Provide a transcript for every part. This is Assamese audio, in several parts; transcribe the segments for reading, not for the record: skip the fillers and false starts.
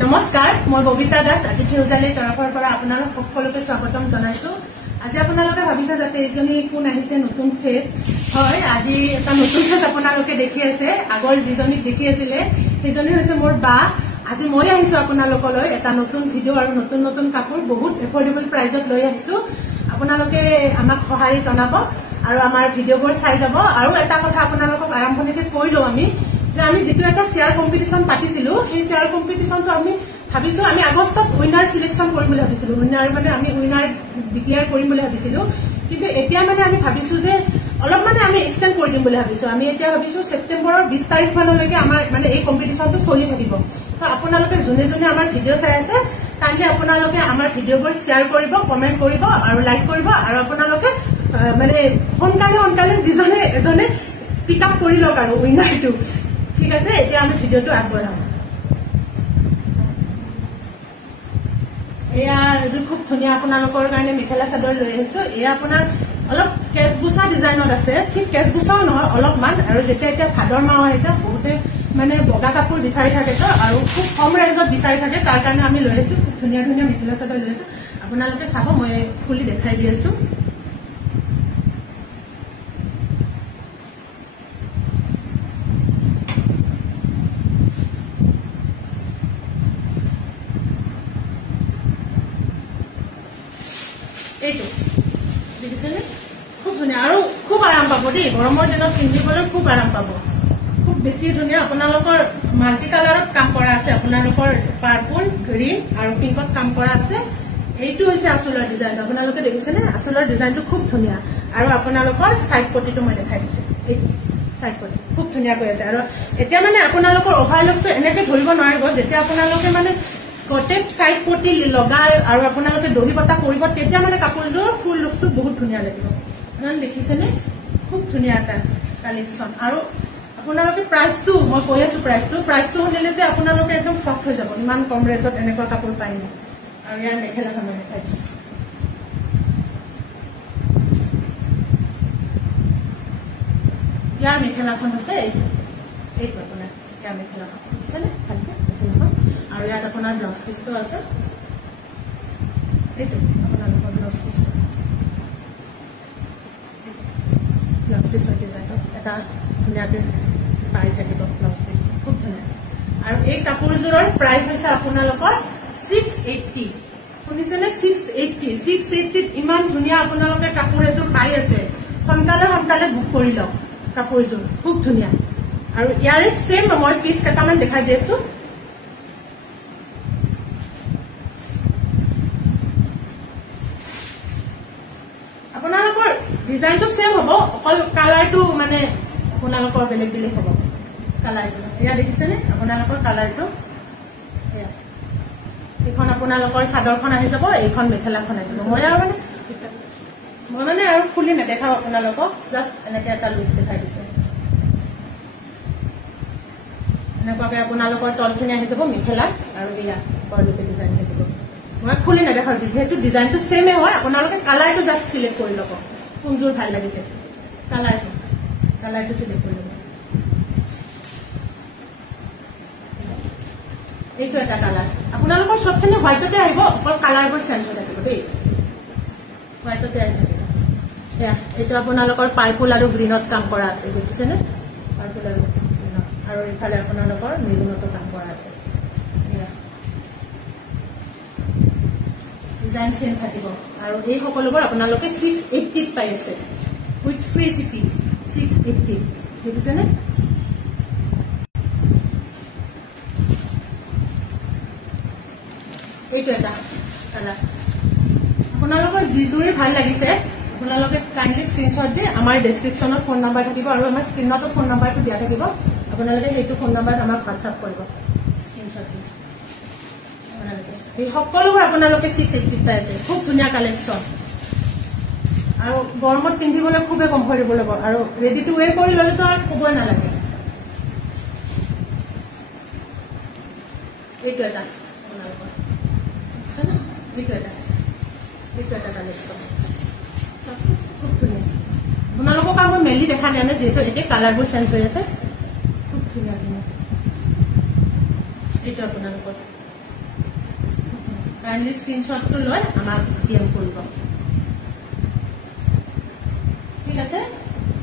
নমস্কাৰ মই ববিতা দাস আজি ফিউজালিৰ তৰফৰ পৰা আপোনালোক সকলোকে স্বাগতম জনাইছো আজি আপোনালোকে ভাবিছে যাতে এইজনী কোন আহিছে নতুন ফেস হয় আজি এটা নতুন ফেস আপোনালোকে দেখি আছে আগৰ যিজনী দেখি আছিল সেইজনী হৈছে মোৰ বা আজি মই আহিছো আপোনালোকলৈ এটা নতুন ভিডিও আৰু নতুন নতুন কাপোৰ বহুত এফৰ্ডেবল প্ৰাইজত লৈ আহিছো আপোনালোকে আমাক সহায় জনাব আৰু আমাৰ ভিডিওবোৰ চাই যাব আৰু এটা কথা আপোনালোকক আৰম্ভণিতে কৈ লও আমি যে আমি যেটো এটা শেয়াৰ কম্পিটিশন পাতিছিলো সেই শেয়াৰ কম্পিটিশনটো আমি ভাবিছো আমি আগষ্টত উইনাৰ সিলেকশন কৰিম বুলি ভাবিছিলো উইনাৰ মানে আমি উইনাৰ ডিক্লেয়াৰ কৰিম বুলি ভাবিছিলো কিন্তু এতিয়া মানে আমি ভাবিছো যে অলপ মানে আমি এক্সটেন্ড কৰি দিম বুলি ভাবিছো আমি এতিয়া ভাবিছো সেপ্টেম্বৰৰ 20 তাৰিখ মানলৈকে আমাৰ মানে এই কম্পিটিশনটো চলি থাকিব তো আপোনালোকে জুনে জুনে আমাৰ ভিডিও চাই আছে তাকে আপোনালোকে আমাৰ ভিডিওবোৰ শেয়াৰ কৰিব কমেন্ট কৰিব আৰু লাইক কৰিব আৰু আপোনালোকে মানে সোনকালে যিজনে এজনে পিক আপ কৰি লওক আৰু উইনাৰটো ঠিক আছে এতিয়া আমি ভিডিওটো আগবঢ়াম এয়া খুব ধুনীয়া আপোনালোকৰ কাৰণে মেখেলা চাদৰ লৈ আহিছো এয়া আপোনাৰ অলপ কেছগুছা ডিজাইনত আছে ঠিক কেছগুছাও নহয় অলপমান আৰু যেতিয়া এতিয়া ভাদৰ মাহ আহিছে বহুতে মানে বগা কাপোৰ বিচাৰি থাকে তো আৰু খুব কম ৰেঞ্জত বিচাৰি থাকে তাৰ কাৰণে আমি লৈ আহিছো খুব ধুনীয়া ধুনীয়া মেখেলা চাদৰ লৈ আহিছো আপোনালোকে চাব মই খুলি দেখাই দি আছো এইটো দেখিছেনে খুব ধুনীয়া আৰু খুব আৰাম পাব দেই গৰমৰ দিনত পিন্ধিবলৈ খুব আৰাম পাব খুব বেছি ধুনীয়া আপোনালোকৰ মাল্টি কালাৰত কাম কৰা আছে আপোনালোকৰ পাৰ্পল গ্ৰীণ আৰু পিংকত কাম কৰা আছে এইটো হৈছে আচলৰ ডিজাইন আপোনালোকে দেখিছেনে আচলৰ ডিজাইনটো খুব ধুনীয়া আৰু আপোনালোকৰ সাইড পটিটো মই দেখাই দিছো এই সাইড পটি খুব ধুনীয়া কৰি আছে আৰু এতিয়া মানে আপোনালোকৰ ওভাৰলুকটো এনেকৈ ধৰিব নোৱাৰিব যেতিয়া আপোনালোকে মানে গোটে সাইড পটি লগাই আৰু আপোনালোকে দহি বটা কৰিব তেতিয়া মানে কাপোৰযোৰ ফুল লুকটো বহুত ধুনীয়া লাগিব আপোনালোকে দেখিছেনে খুব ধুনীয়া এটা কালেকশ্যন আৰু আপোনালোকে প্ৰাইচটো মই কৈ আছো প্ৰাইচটো শুনিলে যে আপোনালোকে একদম শক হৈ যাব ইমান কম ৰেটত এনেকুৱা কাপোৰ পাই ন আৰু ইয়াৰ মেখেলাখন দেখাই দিছো ইয়াৰ মেখেলাখন হৈছে এইটো আপোনাৰ ইয়াৰ মেখেলাখন দেখিছেনে ভালকে আৰু ইয়াত আপোনাৰ ব্লাউজ পিচটো আছে এইটো আপোনালোকৰ ব্লাউজ পিচটো ব্লাউজ পিচৰ ডিজাইনত এটা ধুনীয়াকৈ পাই থাকিব ব্লাউজ পিচ খুব ধুনীয়া আৰু এই কাপোৰযোৰৰ প্ৰাইচ হৈছে আপোনালোকৰ 680 শুনিছেনে 680 ইমান ধুনীয়া আপোনালোকে কাপোৰ এযোৰ পাই আছে সোনকালে বুক কৰি লওক কাপোৰযোৰ খুব ধুনীয়া আৰু ইয়াৰে সেম মই পিচ কেইটামান দেখাই দিছো আপোনালোকৰ ডিজাইনটো সেম হ'ব অকল কালাৰটো মানে আপোনালোকৰ বেলেগ বেলেগ হ'ব কালাৰটো এয়া দেখিছেনে আপোনালোকৰ কালাৰটো এইখন আপোনালোকৰ চাদৰখন আহি যাব এইখন মেখেলাখন আহি যাব মই মানে আৰু খুলি নেদেখাও আপোনালোকক জাষ্ট এনেকৈ এটা লুজ দেখাই দিছো এনেকুৱাকৈ আপোনালোকৰ তলখিনি আহি যাব মেখেলা আৰু এয়া ওপৰলৈকে ডিজাইন থাকিব মই খুলি নেদেখাও যিহেতু ডিজাইনটো সেমে হয় আপোনালোকে কালাৰটো জাষ্ট চিলেক্ট কৰি ল'ব কোনযোৰ ভাল লাগিছে কালাৰটো চিলেক্ট কৰি ল'ব এইটো এটা কালাৰ আপোনালোকৰ চবখিনি হোৱাইটতে আহিব অকল কালাৰবোৰ চেঞ্জ হৈ থাকিব দেই হোৱাইটতে আহি থাকিব এয়া এইটো আপোনালোকৰ পাৰ্পল আৰু গ্ৰীণত কাম কৰা আছে দেখিছেনে পাৰ্পল আৰু গ্ৰীণত আৰু এইফালে আপোনালোকৰ মেৰুনতো কাম কৰা আছে ডিজাইন চেঞ্জ থাকিব আৰু এই সকলোবোৰ আপোনালোকে 680 পাই আছে উইথ ফ্ৰী শিপিং 680 দেখিছেনে এইটো এটা কালাৰ আপোনালোকৰ যিযোৰে ভাল লাগিছে আপোনালোকে কাইণ্ডলি স্ক্ৰীনশ্বট দি আমাৰ ডেছক্ৰিপশ্যনত ফোন নাম্বাৰ থাকিব আৰু আমাৰ স্ক্ৰীনতো ফোন নাম্বাৰটো দিয়া থাকিব আপোনালোকে সেইটো ফোন নাম্বাৰত আমাক হোৱাটছআপ কৰিব স্ক্ৰীনশ্বট দি এই সকলোবোৰ আপোনালোকে 680 পাই আছে খুব ধুনীয়া কালেকশ্যন আৰু গৰমত পিন্ধিবলৈ খুবেই কমফৰ্টেবল হ'ব আৰু ৰেডি টু ৱেৰ কৰি ল'লেতো আৰু ক'বই নালাগে এইটো এটা আপোনালোকৰ এইটো এটা কালেকশ্যন খুব ধুনীয়া আপোনালোকক আৰু মই মেলি দেখা দিয়া নাই যিহেতু এতিয়া কালাৰবোৰ চেঞ্জ হৈ আছে খুব ধুনীয়া এইটো আপোনালোকৰ কাইণ্ডলি স্ক্ৰীনশ্বটটো লৈ আমাক DM কৰিব ঠিক আছে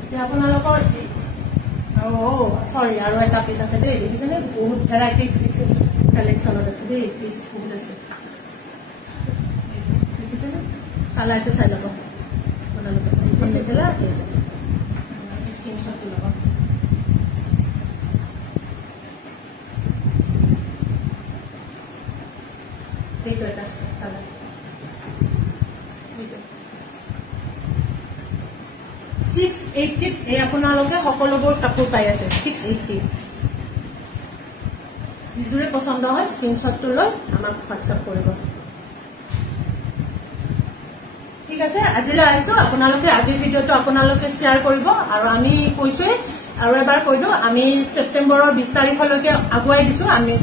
এতিয়া আপোনালোকৰ সৰি আৰু এটা পিচ আছে দেই দেখিছেনে বহুত ভেৰাইটি কালেকশ্যনত আছে দেই পিচ বহুত আছে দেখিছেনে কালাৰটো চাই ল'ব আপোনালোকে এইখন মেখেলা স্ক্ৰীনশ্বটটো ল'ব এইটো এটা কালাৰ 680 এই আপোনালোকে সকলোবোৰ কাপোৰ পাই আছে 680 যিজোৰে পছন্দ হয় স্ক্ৰীনশ্বটটো লৈ আমাক হোৱাটছআপ কৰিব ঠিক আছে আজিলৈ আহিছো আপোনালোকে আজিৰ ভিডিঅ'টো আপোনালোকে শ্বেয়াৰ কৰিব আৰু আমি কৈছোৱে আৰু এবাৰ কৈ দিওঁ আমি ছেপ্টেম্বৰৰ 20 তাৰিখলৈকে আগুৱাই দিছো আমি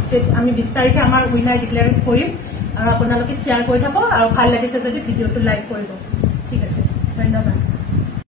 20 তাৰিখে আমাৰ উইনাৰ ডিক্লেয়াৰ কৰিম আৰু আপোনালোকে শ্বেয়াৰ কৰি থাকক আৰু ভাল লাগিছে যদি ভিডিঅ'টো লাইক কৰিব ঠিক আছে ধন্যবাদ